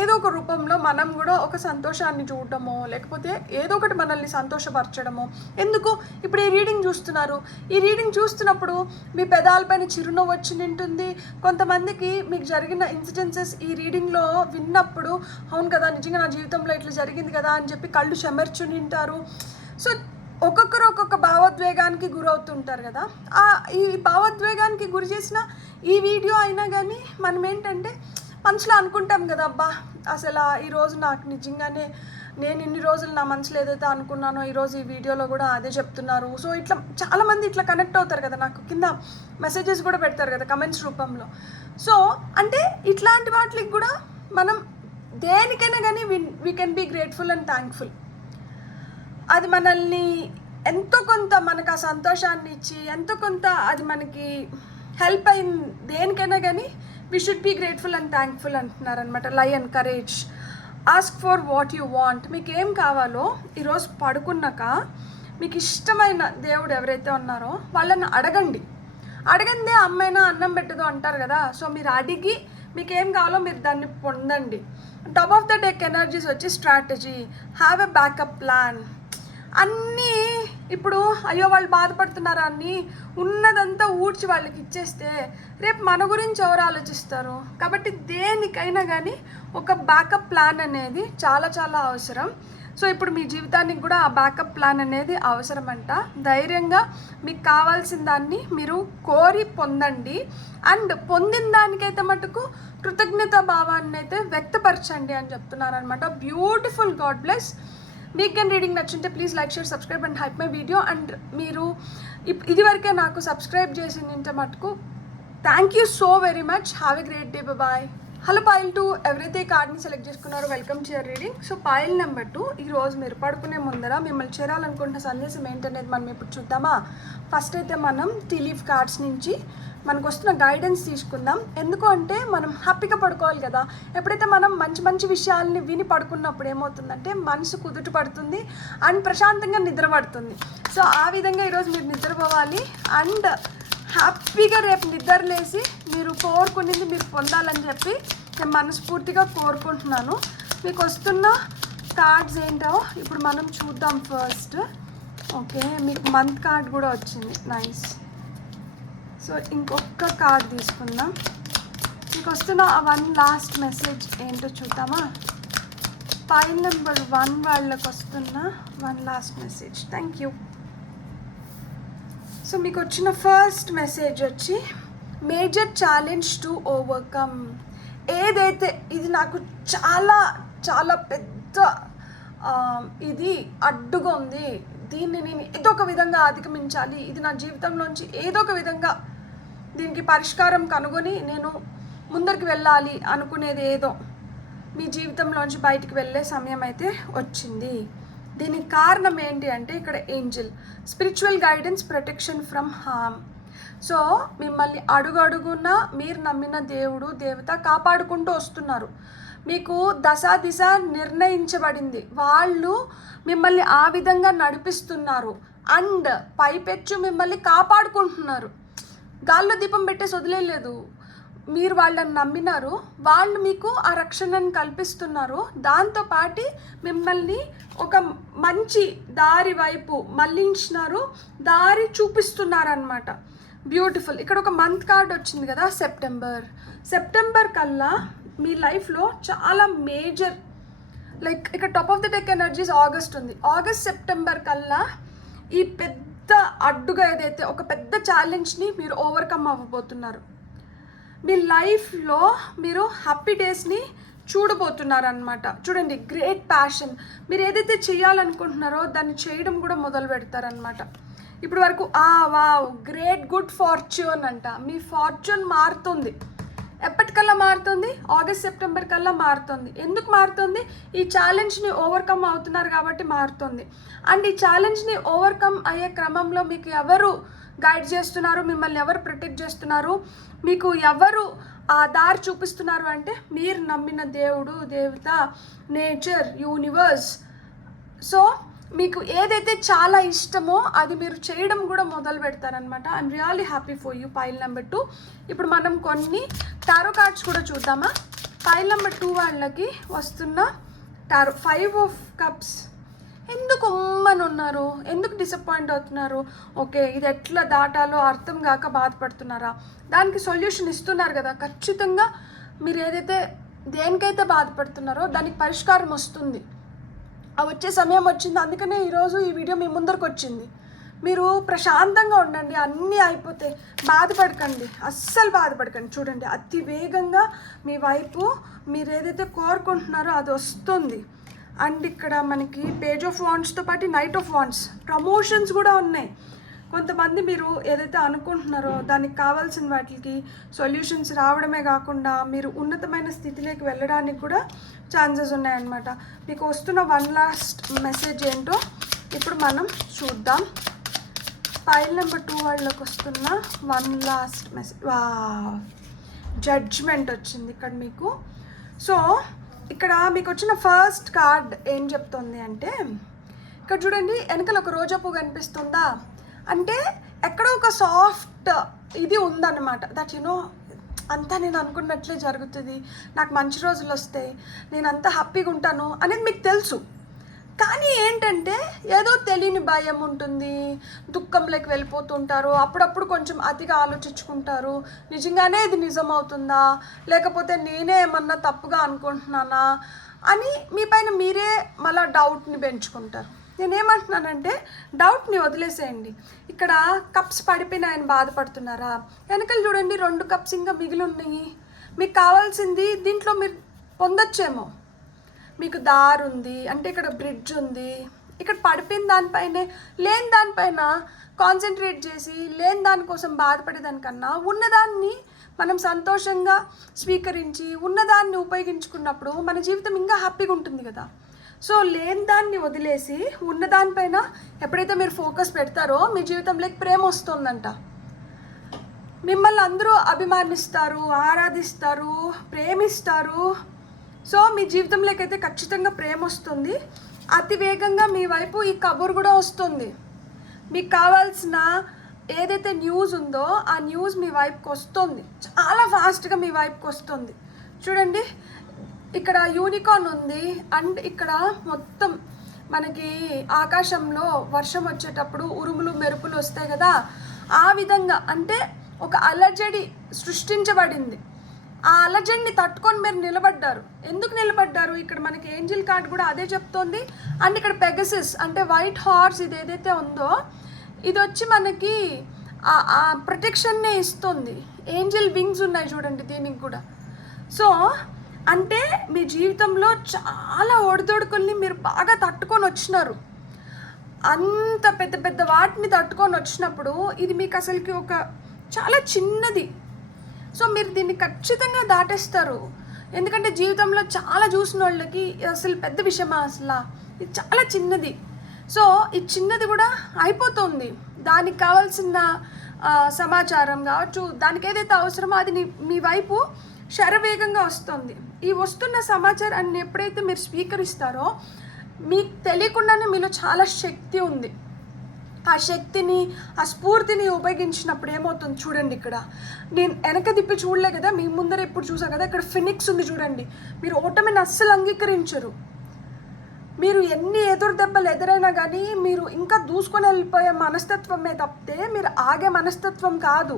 ఏదో ఒక రూపంలో మనం కూడా ఒక సంతోషాన్ని చూడటమో లేకపోతే ఏదో ఒకటి మనల్ని సంతోషపరచడమో. ఎందుకు ఇప్పుడు ఈ రీడింగ్ చూస్తున్నారు, ఈ రీడింగ్ చూస్తున్నప్పుడు మీ పెదాలపైన చిరునవ్వు వచ్చి నింటుంది. కొంతమందికి మీకు జరిగిన ఇన్సిడెన్సెస్ ఈ రీడింగ్లో విన్నప్పుడు అవును కదా నిజంగా నా జీవితంలో ఇట్లా జరిగింది కదా అని చెప్పి కళ్ళు చెమర్చు నింటారు. సో ఒక్కొక్కరు ఒక్కొక్క భావోద్వేగానికి గురవుతుంటారు కదా. ఈ భావోద్వేగానికి గురి చేసిన ఈ వీడియో అయినా కానీ మనం ఏంటంటే మనసులో అనుకుంటాం కదా, అబ్బా అసలు ఈరోజు నాకు నిజంగానే నేను ఇన్ని రోజులు నా మనసులో ఏదైతే అనుకున్నానో ఈరోజు ఈ వీడియోలో కూడా అదే చెప్తున్నారు. సో ఇట్లా చాలామంది ఇట్లా కనెక్ట్ అవుతారు కదా, నాకు కింద మెసేజెస్ కూడా పెడతారు కదా కమెంట్స్ రూపంలో. సో అంటే ఇట్లాంటి వాటికి కూడా మనం దేనికైనా కానీ we can be grateful and thankful. అది మనల్ని ఎంతో కొంత మనకు ఆ సంతోషాన్ని ఇచ్చి ఎంతో కొంత అది మనకి హెల్ప్ అయింది. దేనికైనా కానీ we should be grateful and thankful అంటున్నారనమాట. Lie and courage, ask for what you want. మీకు ఏం కావాలో ఈరోజు పడుకున్నాక మీకు ఇష్టమైన దేవుడు ఎవరైతే ఉన్నారో వాళ్ళని అడగండి. అడగందే అమ్మైనా అన్నం పెట్టదు అంటారు కదా. సో మీరు అడిగి మీకు ఏం కావాలో మీరు దాన్ని పొందండి. Top of the deck energies వచ్చి strategy, have a backup plan. అన్నీ ఇప్పుడు అయ్యో వాళ్ళు బాధపడుతున్నారా అని ఉన్నదంతా ఊడ్చి వాళ్ళకి ఇచ్చేస్తే రేపు మన గురించి ఎవరు ఆలోచిస్తారు. కాబట్టి దేనికైనా కానీ ఒక బ్యాకప్ ప్లాన్ అనేది చాలా చాలా అవసరం. సో ఇప్పుడు మీ జీవితానికి కూడా ఆ బ్యాకప్ ప్లాన్ అనేది అవసరం అంట. ధైర్యంగా మీకు కావాల్సిన దాన్ని మీరు కోరి పొందండి. అండ్ పొందిన దానికైతే మటుకు కృతజ్ఞతా భావాన్ని అయితే వ్యక్తపరచండి అని చెప్తున్నాను అనమాట. బ్యూటిఫుల్. God bless. మీకు కానీ రీడింగ్ నచ్చుంటే please like, share, subscribe and hype my video. And మీరు ఇదివరకే నాకు సబ్స్క్రైబ్ చేసిందంటే మటుకు thank you so very much. Have a great day. Bye. Hello pile 2, ఎవరైతే కార్డ్ని సెలెక్ట్ చేసుకున్నారో welcome to your reading. So pile number 2, ఈరోజు మీరు పడుకునే ముందర మిమ్మల్ని చేరాలనుకుంటున్న సందేశం ఏంటనేది మనం ఇప్పుడు చూద్దామా. ఫస్ట్ అయితే మనం టీ లీఫ్ కార్డ్స్ నుంచి మనకు వస్తున్న గైడెన్స్ తీసుకుందాం. ఎందుకు అంటే మనం హ్యాపీగా పడుకోవాలి కదా. ఎప్పుడైతే మనం మంచి మంచి విషయాల్ని విని పడుకున్నప్పుడు ఏమవుతుందంటే మనసు కుదుట పడుతుంది అండ్ ప్రశాంతంగా నిద్ర పడుతుంది. సో ఆ విధంగా ఈరోజు మీరు నిద్రపోవాలి అండ్ హ్యాపీగా రేపు నిద్రలేసి మీరు కోరుకునేది మీరు పొందాలని చెప్పి నేను మనస్ఫూర్తిగా కోరుకుంటున్నాను. మీకు వస్తున్న కార్డ్స్ ఏంటో ఇప్పుడు మనం చూద్దాం ఫస్ట్. ఓకే, మీకు మంత్ కార్డ్ కూడా వచ్చింది, నైస్. సో ఇంకొక కార్డ్ తీసుకుందాం. మీకు వస్తున్న వన్ లాస్ట్ మెసేజ్ ఏంటో చూద్దామా? ఫైల్ నెంబర్ 1 వాళ్ళకి వస్తున్న one last message. Thank you. So మీకు వచ్చిన ఫస్ట్ మెసేజ్ వచ్చి మేజర్ ఛాలెంజ్ టు ఓవర్కమ్. ఏదైతే ఇది నాకు చాలా చాలా పెద్ద ఇది అడ్డుగా ఉంది, దీన్ని నేను ఏదో ఒక విధంగా అధిగమించాలి, ఇది నా జీవితంలోంచి ఏదో ఒక విధంగా దీనికి పరిష్కారం కనుగొని నేను ముందరికి వెళ్ళాలి అనుకునేది ఏదో మీ జీవితంలోంచి బయటికి వెళ్ళే సమయం అయితే వచ్చింది. దీనికి కారణం ఏంటి అంటే ఇక్కడ Angel, spiritual guidance, protection from harm. So మిమ్మల్ని అడుగడుగున మీరు నమ్మిన దేవుడు దేవత కాపాడుకుంటూ వస్తున్నారు. మీకు దశా దిశ నిర్ణయించబడింది, వాళ్ళు మిమ్మల్ని ఆ విధంగా నడిపిస్తున్నారు. అండ్ పైపెచ్చు మిమ్మల్ని కాపాడుకుంటున్నారు. గాల్లో దీపం పెట్టేసి వదిలేదు, మీరు వాళ్ళని నమ్మినారు, వాళ్ళు మీకు ఆ రక్షణను కల్పిస్తున్నారు. దాంతోపాటు మిమ్మల్ని ఒక మంచి దారి వైపు మళ్ళించినారు, దారి చూపిస్తున్నారు అన్నమాట. బ్యూటిఫుల్. ఇక్కడ ఒక మంత్ కార్డ్ వచ్చింది కదా, సెప్టెంబర్ కల్లా మీ లైఫ్లో చాలా మేజర్, లైక్ ఇక్కడ top of the deck energies August ఉంది. సెప్టెంబర్ కల్లా ఈ పెద్ద అడ్డుగా ఏదైతే ఒక పెద్ద ఛాలెంజ్ని మీరు ఓవర్కమ్ అవ్వబోతున్నారు. మీ లైఫ్లో మీరు హ్యాపీ డేస్ని చూడబోతున్నారు అనమాట. చూడండి, గ్రేట్ ప్యాషన్, మీరు ఏదైతే చేయాలనుకుంటున్నారో దాన్ని చేయడం కూడా మొదలు పెడతారనమాట. ఇప్పుడు వరకు వావ్ గ్రేట్ గుడ్ ఫార్చ్యూన్ అంట. మీ ఫార్చ్యూన్ మారుతుంది. ఎప్పటికల్లా మారుతుంది? సెప్టెంబర్ కల్లా మారుతుంది. ఎందుకు మారుతుంది? ఈ ఛాలెంజ్ని ఓవర్కమ్ అవుతున్నారు కాబట్టి మారుతుంది. అండ్ ఈ ఛాలెంజ్ని ఓవర్కమ్ అయ్యే క్రమంలో మీకు ఎవరు గైడ్ చేస్తున్నారు, మిమ్మల్ని ఎవరు ప్రొటెక్ట్ చేస్తున్నారు, మీకు ఎవరు ఆ దారి చూపిస్తున్నారు అంటే మీరు నమ్మిన దేవుడు దేవత, నేచర్, యూనివర్స్. సో మీకు ఏదైతే చాలా ఇష్టమో అది మీరు చేయడం కూడా మొదలు పెడతారనమాట. I'm really happy for you. File number 2. ఇప్పుడు మనం కొన్ని టారో కార్డ్స్ కూడా చూద్దామా? ఫైల్ నెంబర్ 2 వాళ్ళకి వస్తున్న టారో 5 ఆఫ్ కప్స్. ఎందుకు ఉమ్మని ఉన్నారు? ఎందుకు డిసప్పాయింట్ అవుతున్నారు? ఓకే, ఇది ఎట్లా దాటాలో అర్థం కాక బాధపడుతున్నారా? దానికి సొల్యూషన్ ఇస్తున్నారు కదా. ఖచ్చితంగా మీరు ఏదైతే దేనికైతే బాధపడుతున్నారో దానికి పరిష్కారం వస్తుంది. వచ్చే సమయం వచ్చింది. అందుకనే ఈరోజు ఈ వీడియో మీ ముందరకు వచ్చింది. మీరు ప్రశాంతంగా ఉండండి, అన్నీ అయిపోతే బాధపడకండి, అస్సలు బాధపడకండి. చూడండి, అతి వేగంగా మీ వైపు మీరు ఏదైతే కోరుకుంటున్నారో అది వస్తుంది. అండ్ ఇక్కడ మనకి పేజ్ ఆఫ్ వాండ్స్తో పాటు నైట్ ఆఫ్ వాండ్స్, ప్రమోషన్స్ కూడా ఉన్నాయి. కొంతమంది మీరు ఏదైతే అనుకుంటున్నారో దానికి కావాల్సిన వాటికి సొల్యూషన్స్ రావడమే కాకుండా మీరు ఉన్నతమైన స్థితిలోకి వెళ్ళడానికి కూడా ఛాన్సెస్ ఉన్నాయన్నమాట. మీకు వస్తున్న వన్ లాస్ట్ మెసేజ్ ఏంటో ఇప్పుడు మనం చూద్దాం. ఫైల్ నెంబర్ 2 వాళ్ళకి వస్తున్న వన్ లాస్ట్ మెసేజ్. జడ్జ్మెంట్ వచ్చింది ఇక్కడ మీకు. సో ఇక్కడ మీకు వచ్చిన ఫస్ట్ కార్డ్ ఏం చెప్తుంది అంటే, ఇక్కడ చూడండి, వెనకాల ఒక రోజా పువ్వు కనిపిస్తుందా అంటే ఎక్కడో ఒక సాఫ్ట్ ఇది ఉందన్నమాట. దట్ అంతా నేను అనుకున్నట్లే జరుగుతుంది, నాకు మంచి రోజులు వస్తాయి, నేను అంతా హ్యాపీగా ఉంటాను అనేది మీకు తెలుసు. కానీ ఏంటంటే ఏదో తెలియని భయం ఉంటుంది, దుఃఖంలోకి వెళ్ళిపోతుంటారు, అప్పుడప్పుడు కొంచెం అతిగా ఆలోచించుకుంటారు. నిజంగానే ఇది నిజం అవుతుందా, లేకపోతే నేనే ఏమన్నా తప్పుగా అనుకుంటున్నానా అని మీ పైన మీరే మళ్ళీ డౌట్ని పెంచుకుంటారు. నేనేమంటున్నానంటే డౌట్ని వదిలేసేయండి. ఇక్కడ కప్స్ పడిపోయినాయని బాధపడుతున్నారా? వెనకలు చూడండి, 2 కప్స్ ఇంకా మిగిలి ఉన్నాయి. మీకు కావాల్సింది దీంట్లో మీరు పొందొచ్చేమో. మీకు దారి ఉంది అంటే ఇక్కడ బ్రిడ్జ్ ఉంది. ఇక్కడ పడిపోయిన దానిపైనే లేని దానిపైన కాన్సన్ట్రేట్ చేసి లేని దానికోసం బాధపడేదానికన్నా ఉన్నదాన్ని మనం సంతోషంగా స్వీకరించి ఉన్నదాన్ని ఉపయోగించుకున్నప్పుడు మన జీవితం ఇంకా హ్యాపీగా ఉంటుంది కదా. సో లేని దాన్ని వదిలేసి ఉన్నదానిపైన ఎప్పుడైతే మీరు ఫోకస్ పెడతారో మీ జీవితంలోకి ప్రేమ వస్తుందంట. మిమ్మల్ని అందరూ అభిమానిస్తారు, ఆరాధిస్తారు, ప్రేమిస్తారు. సో మీ జీవితంలోకి అయితే ఖచ్చితంగా ప్రేమ వస్తుంది. అతి వేగంగా మీ వైపు ఈ కబురు కూడా వస్తుంది. మీకు కావాల్సిన ఏదైతే న్యూస్ ఉందో ఆ న్యూస్ మీ వైపుకి వస్తుంది, చాలా ఫాస్ట్గా మీ వైపుకి వస్తుంది. చూడండి, ఇక్కడ యూనికార్న్ ఉంది. అండ్ ఇక్కడ మొత్తం మనకి ఆకాశంలో వర్షం వచ్చేటప్పుడు ఉరుములు మెరుపులు వస్తాయి కదా, ఆ విధంగా అంటే ఒక అలజడి సృష్టించబడింది. ఆ అలజడిని తట్టుకొని మీరు నిలబడ్డారు. ఎందుకు నిలబడ్డారు? ఇక్కడ మనకి ఏంజిల్ కార్డ్ కూడా అదే చెప్తోంది. అండ్ ఇక్కడ పెగసిస్ అంటే వైట్ హార్స్ ఇది ఏదైతే ఉందో ఇది వచ్చి మనకి ఆ ప్రొటెక్షన్నే ఇస్తుంది. ఏంజిల్ వింగ్స్ ఉన్నాయి చూడండి దీనికి కూడా. సో అంటే మీ జీవితంలో చాలా ఒడిదొడుకుల్ని మీరు బాగా తట్టుకొని వచ్చినారు. అంత పెద్ద పెద్ద వాటిని తట్టుకొని వచ్చినప్పుడు ఇది మీకు అసలుకి ఒక చాలా చిన్నది. సో మీరు దీన్ని ఖచ్చితంగా దాటేస్తారు. ఎందుకంటే జీవితంలో చాలా చూసిన వాళ్ళకి అసలు పెద్ద విషయమా అసలు, ఇది చాలా చిన్నది. సో ఈ చిన్నది కూడా అయిపోతుంది. దానికి కావాల్సిన సమాచారం కావచ్చు, దానికి ఏదైతే అవసరమో అది మీ వైపు శరవేగంగా వస్తుంది. ఈ వస్తున్న సమాచారాన్ని ఎప్పుడైతే మీరు స్వీకరిస్తారో మీకు తెలియకుండానే మీలో చాలా శక్తి ఉంది. ఆ శక్తిని, ఆ స్ఫూర్తిని ఉపయోగించినప్పుడు ఏమవుతుంది చూడండి. ఇక్కడ నేను వెనక తిప్పి చూడలే కదా, మీ ముందర ఎప్పుడు చూసా కదా, ఇక్కడ ఫినిక్స్ ఉంది చూడండి. మీరు ఓటమిని అస్సలు అంగీకరించరు. మీరు ఎన్ని ఎదురు దెబ్బలు ఎదురైనా కానీ మీరు ఇంకా దూసుకొని వెళ్ళిపోయే మనస్తత్వమే తప్పితే మీరు ఆగే మనస్తత్వం కాదు.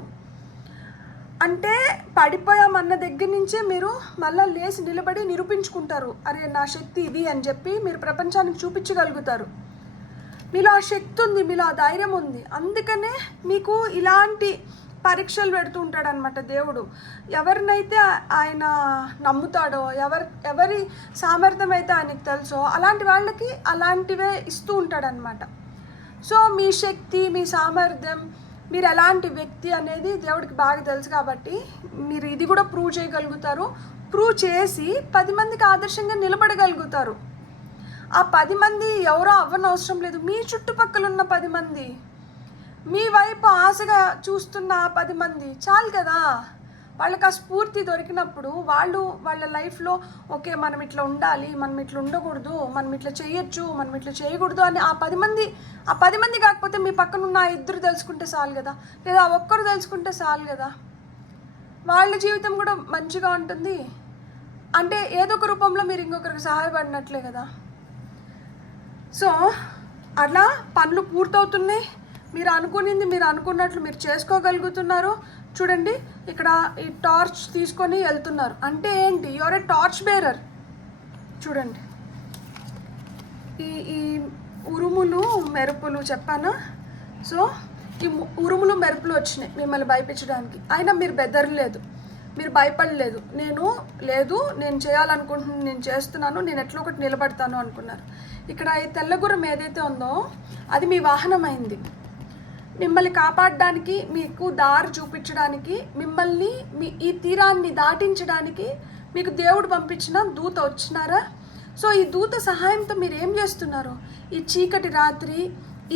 అంటే పడిపోయామన్న దగ్గర నుంచే మీరు మళ్ళీ లేచి నిలబడి నిరూపించుకుంటారు. అరే నా శక్తి ఇది అని చెప్పి మీరు ప్రపంచానికి చూపించగలుగుతారు. మీలో ఆ శక్తి ఉంది, మీలో ఆ ధైర్యం ఉంది. అందుకనే మీకు ఇలాంటి పరీక్షలు పెడుతూ ఉంటాడనమాట దేవుడు. ఎవరినైతే ఆయన నమ్ముతాడో, ఎవరి సామర్థ్యం అయితే ఆయనకు తెలుసో అలాంటి వాళ్ళకి అలాంటివే ఇస్తూ ఉంటాడనమాట. సో మీ శక్తి, మీ సామర్థ్యం, మీరు ఎలాంటి వ్యక్తి అనేది దేవుడికి బాగా తెలుసు. కాబట్టి మీరు ఇది కూడా ప్రూవ్ చేయగలుగుతారు. ప్రూవ్ చేసి 10 మందికి ఆదర్శంగా నిలబడగలుగుతారు. ఆ 10 మంది ఎవరో అవ్వనవసరం లేదు. మీ చుట్టుపక్కల ఉన్న 10 మంది, మీ వైపు ఆశగా చూస్తున్న ఆ 10 మంది చాలు కదా. వాళ్ళకి ఆ స్ఫూర్తి దొరికినప్పుడు వాళ్ళ లైఫ్లో ఓకే మనం ఇట్లా ఉండాలి, మనం ఇట్లా ఉండకూడదు, మనం ఇట్లా చేయొచ్చు, మనం ఇట్లా చేయకూడదు అని ఆ 10 మంది కాకపోతే మీ పక్కన ఉన్న 2 తెలుసుకుంటే చాలు కదా, లేదా 1 తెలుసుకుంటే చాలు కదా. వాళ్ళ జీవితం కూడా మంచిగా ఉంటుంది. అంటే ఏదో ఒక రూపంలో మీరు ఇంకొకరికి సహాయపడినట్లే కదా. సో అలా పనులు పూర్తవుతున్నాయి. మీరు అనుకునింది మీరు అనుకున్నట్లు మీరు చేసుకోగలుగుతున్నారు. చూడండి, ఇక్కడ ఈ టార్చ్ తీసుకొని వెళ్తున్నారు. అంటే ఏంటి? Your A torch bearer. చూడండి, ఈ ఉరుములు మెరుపులు చెప్పానా? సో ఈ ఉరుములు మెరుపులు వచ్చినాయి మిమ్మల్ని భయపించడానికి. అయినా మీరు బెదరలేదు, మీరు భయపడలేదు. నేను చేయాలనుకుంటున్నాను, నేను చేస్తున్నాను, నేను ఎట్లా ఒకటి నిలబడతాను అనుకున్నారు. ఇక్కడ ఈ తెల్లగుర్రం ఏదైతే ఉందో అది మీ వాహనం అయింది. మిమ్మల్ని కాపాడడానికి, మీకు దారి చూపించడానికి, మిమ్మల్ని ఈ తీరాన్ని దాటించడానికి మీకు దేవుడు పంపించిన దూత వచ్చినారా? సో ఈ దూత సహాయంతో మీరు ఏం చేస్తున్నారు? ఈ చీకటి రాత్రి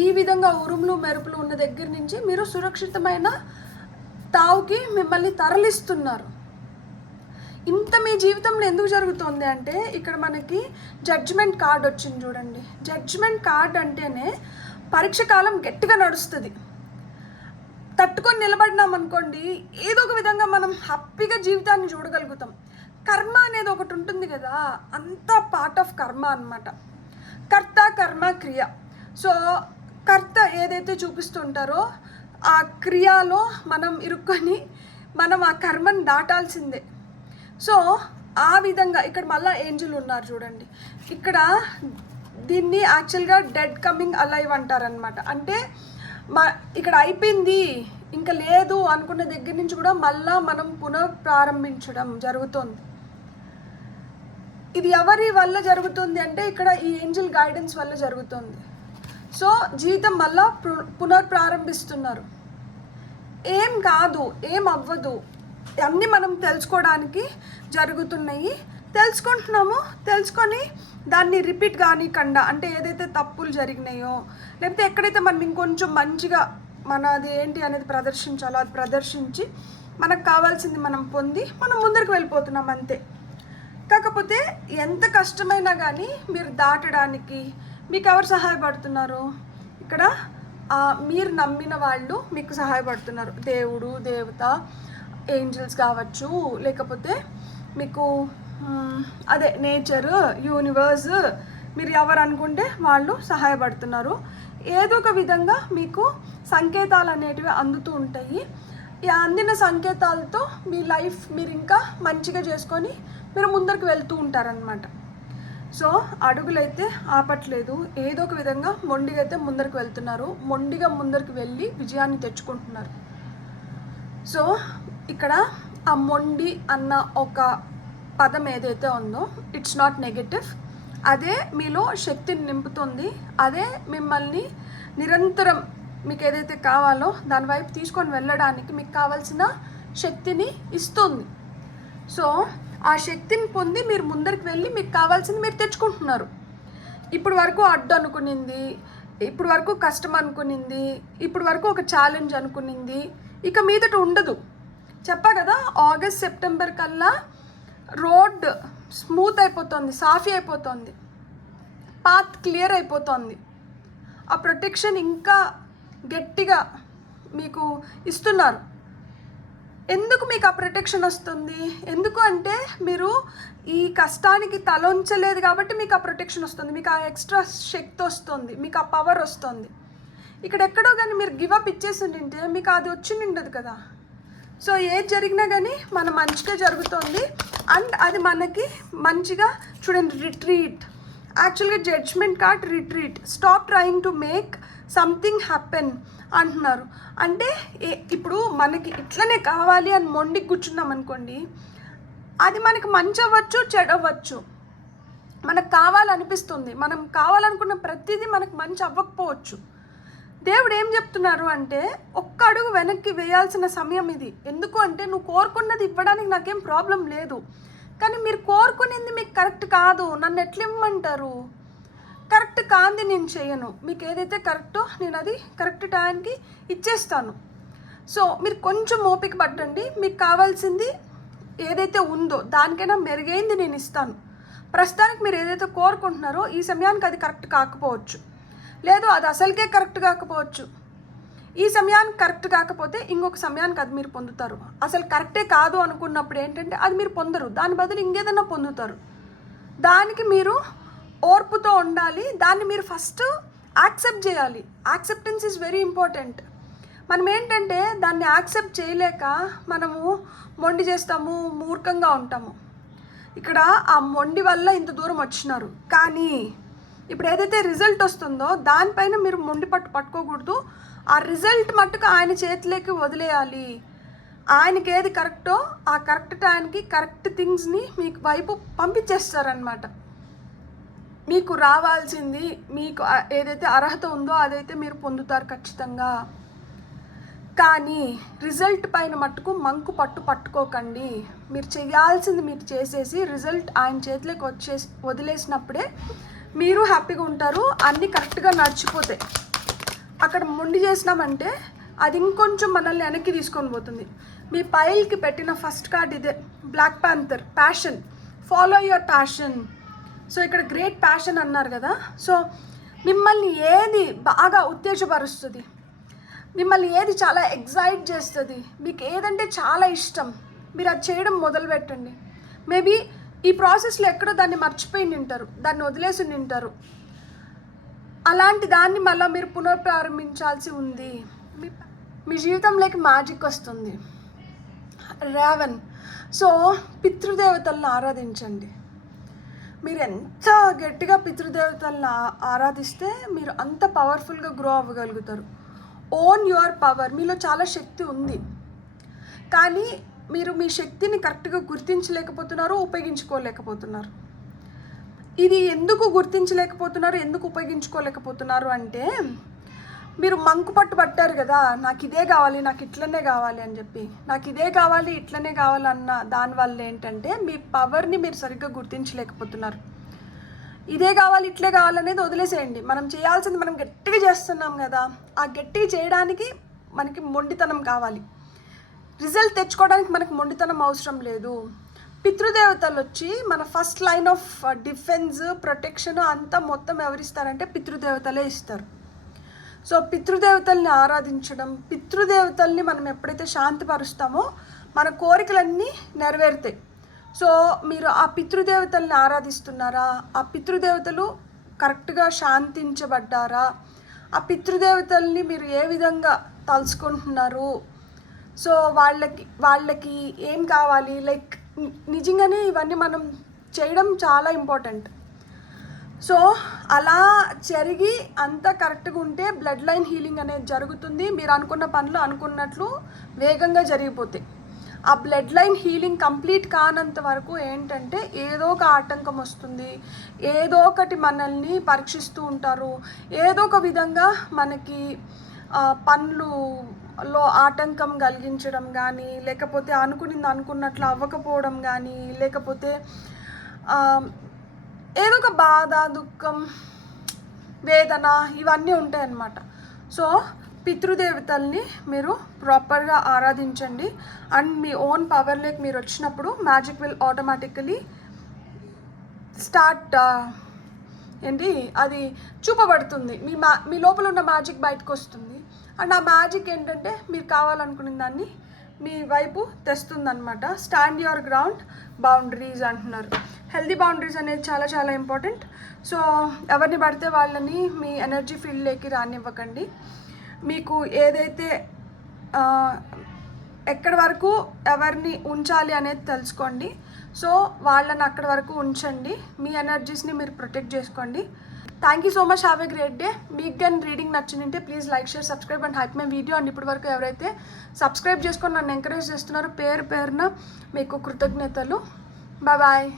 ఈ విధంగా ఉరుములు మెరుపులు ఉన్న దగ్గర నుంచి మీరు సురక్షితమైన తావుకి మిమ్మల్ని తరలిస్తున్నారు. ఇంత మీ జీవితంలో ఎందుకు జరుగుతుంది అంటే ఇక్కడ మనకి జడ్జిమెంట్ కార్డ్ వచ్చింది చూడండి. జడ్జిమెంట్ కార్డ్ అంటేనే పరీక్ష కాలం గట్టిగా నడుస్తుంది. తట్టుకొని నిలబడినాం అనుకోండి, ఏదో ఒక విధంగా మనం హ్యాపీగా జీవితాన్ని చూడగలుగుతాం. కర్మ అనేది ఒకటి ఉంటుంది కదా, అంతా పార్ట్ ఆఫ్ కర్మ అన్నమాట. కర్త, కర్మ, క్రియ. సో కర్త ఏదైతే చూపిస్తుంటారో ఆ క్రియలో మనం ఇరుక్కొని మనం ఆ కర్మని దాటాల్సిందే. సో ఆ విధంగా ఇక్కడ మళ్ళీ ఏంజిల్ ఉన్నారు చూడండి. ఇక్కడ దీన్ని యాక్చువల్గా డెడ్ కమింగ్ అలైవ్ అంటారనమాట. అంటే ఇక్కడ అయిపోయింది ఇంకా లేదు అనుకున్న దగ్గర నుంచి కూడా మళ్ళా మనం పునఃప్రారంభించడం జరుగుతుంది. ఇది ఎవరి వల్ల జరుగుతుంది అంటే ఇక్కడ ఈ ఏంజిల్ గైడెన్స్ వల్ల జరుగుతుంది. సో జీవితం మళ్ళా పునఃప్రారంభిస్తున్నారు. ఏం కాదు, ఏం అవ్వదు, అన్నీ మనం తెలుసుకోవడానికి జరుగుతున్నాయి. తెలుసుకొని దాన్ని రిపీట్ కానికుండా, అంటే ఏదైతే తప్పులు జరిగినాయో లేకపోతే ఎక్కడైతే మనం ఇంకొంచెం మంచిగా మనది ఏంటి అనేది ప్రదర్శించాలో అది ప్రదర్శించి మనకు కావాల్సింది మనం పొంది మనం ముందరికి వెళ్ళిపోతున్నాం అంతే. కాకపోతే ఎంత కష్టమైనా కానీ మీరు దాటడానికి మీకు ఎవరు సహాయపడుతున్నారు? ఇక్కడ మీరు నమ్మిన వాళ్ళు మీకు సహాయపడుతున్నారు. దేవుడు, దేవత, ఏంజల్స్ కావచ్చు, లేకపోతే మీకు అదే నేచర్, యూనివర్స్, మీరు ఎవరు అనుకుంటే వాళ్ళు సహాయపడుతున్నారు. ఏదో ఒక విధంగా మీకు సంకేతాలు అనేటివి అందుతూ ఉంటాయి. ఈ అందిన సంకేతాలతో మీ లైఫ్ మీరు ఇంకా మంచిగా చేసుకొని మీరు ముందరికి వెళ్తూ ఉంటారనమాట. సో అడుగులైతే ఆపట్లేదు, ఏదో ఒక విధంగా మొండిగా అయితే ముందరికి వెళ్తున్నారు. మొండిగా ముందరికి వెళ్ళి విజయాన్ని తెచ్చుకుంటున్నారు. సో ఇక్కడ ఆ మొండి అన్న ఒక పదం ఏదైతే ఉందో ఇట్స్ నాట్ నెగటివ్. అదే మీలో శక్తిని నింపుతుంది. అదే మిమ్మల్ని నిరంతరం మీకు ఏదైతే కావాలో దాని వైపు తీసుకొని వెళ్ళడానికి మీకు కావాల్సిన శక్తిని ఇస్తుంది. సో ఆ శక్తిని పొంది మీరు ముందరికి వెళ్ళి మీకు కావాల్సింది మీరు తెచ్చుకుంటున్నారు. ఇప్పుడు వరకు అడ్డు అనుకునింది, ఇప్పుడు వరకు కష్టం అనుకునింది, ఇప్పుడు వరకు ఒక ఛాలెంజ్ అనుకునింది ఇక మీదట ఉండదు. చెప్పా కదా, ఆగస్ట్ సెప్టెంబర్ కల్లా రోడ్ స్మూత్ అయిపోతుంది, సాఫీ అయిపోతుంది, పాత్ క్లియర్ అయిపోతుంది. ఆ ప్రొటెక్షన్ ఇంకా గట్టిగా మీకు ఇస్తున్నారు. ఎందుకు మీకు ఆ ప్రొటెక్షన్ వస్తుంది? ఎందుకు అంటే మీరు ఈ కష్టానికి తలొంచలేదు కాబట్టి మీకు ఆ ప్రొటెక్షన్ వస్తుంది, మీకు ఆ ఎక్స్ట్రా శక్తి వస్తుంది, మీకు ఆ పవర్ వస్తుంది. ఇక్కడ ఎక్కడో కానీ మీరు గివప్ ఇచ్చేసి ఉంటే మీకు అది వచ్చి ఉండదు కదా. సో ఏది జరిగినా కానీ మన మంచిగా జరుగుతుంది. అండ్ అది మనకి మంచిగా చూడండి, రిట్రీట్, యాక్చువల్గా judgment card retreat, stop trying to make something happen అంటున్నారు. అంటే ఇప్పుడు మనకి ఇట్లనే కావాలి అని మొండికి కూర్చున్నాం అనుకోండి, అది మనకి మంచి అవ్వచ్చు, చెడవచ్చు. మనకు కావాలనిపిస్తుంది, మనం కావాలనుకున్న ప్రతిదీ మనకు మంచి అవ్వకపోవచ్చు. దేవుడు ఏం చెప్తున్నారు అంటే ఒక్క అడుగు వెనక్కి వేయాల్సిన సమయం ఇది. ఎందుకు అంటే నువ్వు కోరుకున్నది ఇవ్వడానికి నాకేం ప్రాబ్లం లేదు, కానీ మీరు కోరుకునేది మీకు కరెక్ట్ కాదు, నన్ను ఎట్లా ఇవ్వమంటారు? కరెక్ట్ కాంది నేను చేయను, మీకు ఏదైతే కరెక్టో నేను అది కరెక్ట్ టైంకి ఇచ్చేస్తాను. సో మీరు కొంచెం ఓపిక పట్టండి, మీకు కావాల్సింది ఏదైతే ఉందో దానికైనా మెరుగైంది నేను ఇస్తాను. ప్రస్తుతానికి మీరు ఏదైతే కోరుకుంటున్నారో ఈ సమయానికి అది కరెక్ట్ కాకపోవచ్చు, లేదు అది అసలుకే కరెక్ట్ కాకపోవచ్చు. ఈ సమయానికి కరెక్ట్ కాకపోతే ఇంకొక సమయానికి అది మీరు పొందుతారు. అసలు కరెక్టే కాదు అనుకున్నప్పుడు ఏంటంటే అది మీరు పొందరు, దాని బదులు ఇంకేదైనా పొందుతారు. దానికి మీరు ఓర్పుతో ఉండాలి, దాన్ని మీరు ఫస్ట్ యాక్సెప్ట్ చేయాలి. Acceptance is very important. మనం ఏంటంటే దాన్ని యాక్సెప్ట్ చేయలేక మనము మొండి చేస్తాము, మూర్ఖంగా ఉంటాము. ఇక్కడ ఆ మొండి వల్ల ఇంత దూరం వచ్చినారు, కానీ ఇప్పుడు ఏదైతే రిజల్ట్ వస్తుందో దానిపైన మీరు మొండి పట్టుకోకూడదు. ఆ రిజల్ట్ మట్టుకు ఆయన చేతిలోకి వదిలేయాలి. ఆయనకి ఏది కరెక్టో ఆ కరెక్ట్ టైంకి కరెక్ట్ థింగ్స్ని మీకు వైపు పంపించేస్తారనమాట. మీకు రావాల్సింది, మీకు ఏదైతే అర్హత ఉందో అదైతే మీరు పొందుతారు ఖచ్చితంగా. కానీ రిజల్ట్ పైన మట్టుకు మంకు పట్టుకోకండి. మీరు చేయాల్సింది మీరు చేసేసి రిజల్ట్ ఆయన చేతిలోకి వదిలేసినప్పుడే మీరు హ్యాపీగా ఉంటారు. అన్నీ కరెక్ట్గా నడిచిపోతాయి. అక్కడ మొండి చేసినామంటే అది ఇంకొంచెం మనల్ని వెనక్కి తీసుకొని పోతుంది. మీ పైల్కి పెట్టిన ఫస్ట్ కార్డ్ ఇదే, black panther, passion, follow your passion. So ఇక్కడ గ్రేట్ ప్యాషన్ అన్నారు కదా. సో మిమ్మల్ని ఏది బాగా ఉత్తేజపరుస్తుంది, మిమ్మల్ని ఏది చాలా ఎగ్జైట్ చేస్తుంది, మీకు ఏదంటే చాలా ఇష్టం, మీరు అది చేయడం మొదలు పెట్టండి. మేబీ ఈ ప్రాసెస్లో ఎక్కడో దాన్ని మర్చిపోయి నింటారు, దాన్ని వదిలేసి నింటారు. అలాంటి దాన్ని మళ్ళీ మీరు పునఃప్రారంభించాల్సి ఉంది. మీ జీవితంలోకి మ్యాజిక్ వస్తుంది. రావణ్. సో పితృదేవతలను ఆరాధించండి. మీరు ఎంత గట్టిగా పితృదేవతలను ఆరాధిస్తే మీరు అంత పవర్ఫుల్గా గ్రో అవ్వగలుగుతారు. Own your power. మీలో చాలా శక్తి ఉంది, కానీ మీరు మీ శక్తిని కరెక్ట్గా గుర్తించలేకపోతున్నారు, ఉపయోగించుకోలేకపోతున్నారు. ఇది ఎందుకు గుర్తించలేకపోతున్నారు, ఎందుకు ఉపయోగించుకోలేకపోతున్నారు అంటే మీరు మంకు పట్టారు కదా, నాకు ఇదే కావాలి, నాకు ఇట్లనే కావాలి అని చెప్పి, నాకు ఇదే కావాలి ఇట్లనే కావాలన్న దానివల్ల ఏంటంటే మీ పవర్ని మీరు సరిగ్గా గుర్తించలేకపోతున్నారు. ఇదే కావాలి ఇట్లే కావాలనేది వదిలేసేయండి. మనం చేయాల్సింది మనం గట్టిగా చేస్తున్నాం కదా, ఆ గట్టిగా చేయడానికి మనకి మొండితనం కావాలి. రిజల్ట్ తెచ్చుకోవడానికి మనకు మొండితనం అవసరం లేదు. పితృదేవతలు వచ్చి మన first line of defence, protection అంతా మొత్తం ఎవరిస్తారంటే పితృదేవతలే ఇస్తారు. సో పితృదేవతల్ని ఆరాధించడం, పితృదేవతల్ని మనం ఎప్పుడైతే శాంతిపరుస్తామో మన కోరికలన్నీ నెరవేరుతాయి. సో మీరు ఆ పితృదేవతల్ని ఆరాధిస్తున్నారా? ఆ పితృదేవతలు కరెక్ట్గా శాంతించబడ్డారా? ఆ పితృదేవతల్ని మీరు ఏ విధంగా తలుచుకుంటున్నారు? సో వాళ్ళకి ఏం కావాలి, లైక్ నిజంగానే ఇవన్నీ మనం చేయడం చాలా ఇంపార్టెంట్. సో అలా జరిగి అంతా కరెక్ట్గా ఉంటే బ్లడ్ లైన్ హీలింగ్ అనేది జరుగుతుంది. మీరు అనుకున్న పనులు అనుకున్నట్లు వేగంగా జరిగిపోతాయి. ఆ బ్లడ్ లైన్ హీలింగ్ కంప్లీట్ కానంత వరకు ఏంటంటే ఏదో ఒక ఆటంకం వస్తుంది, ఏదో ఒకటి మనల్ని పరీక్షిస్తూ ఉంటారు, ఏదో ఒక విధంగా మనకి పనులలో ఆటంకం కలిగించడం కానీ, లేకపోతే అనుకున్నది అనుకున్నట్లు అవ్వకపోవడం కానీ, లేకపోతే ఏదో ఒక బాధ, దుఃఖం, వేదన ఇవన్నీ ఉంటాయన్నమాట. సో పితృదేవతల్ని మీరు ప్రాపర్గా ఆరాధించండి. అండ్ మీ ఓన్ పవర్లోకి మీరు వచ్చినప్పుడు మ్యాజిక్ విల్ ఆటోమేటికలీ స్టార్ట్ అది చూపబడుతుంది. మీ లోపల ఉన్న మ్యాజిక్ బయటకు వస్తుంది. అండ్ ఆ మ్యాజిక్ ఏంటంటే మీరు కావాలనుకునే దాన్ని మీ వైపు తెస్తుందన్నమాట. స్టాండ్ యువర్ గ్రౌండ్, బౌండరీస్ అంటున్నారు. హెల్దీ బౌండరీస్ అనేది చాలా చాలా ఇంపార్టెంట్. సో ఎవరిని పడితే వాళ్ళని మీ ఎనర్జీ ఫీల్డ్లోకి రానివ్వకండి. మీకు ఏదైతే ఎక్కడి వరకు ఎవరిని ఉంచాలి అనేది తెలుసుకోండి. సో వాళ్ళని అక్కడి వరకు ఉంచండి. మీ ఎనర్జీస్ని మీరు ప్రొటెక్ట్ చేసుకోండి. Thank you so much. Have a great day. మీకు కానీ రీడింగ్ నచ్చిందంటే please like, share, subscribe and hype my video. And ఇప్పటి వరకు ఎవరైతే సబ్స్క్రైబ్ చేసుకొని నన్ను ఎంకరేజ్ చేస్తున్నారో పేరున మీకు కృతజ్ఞతలు. బాయ్.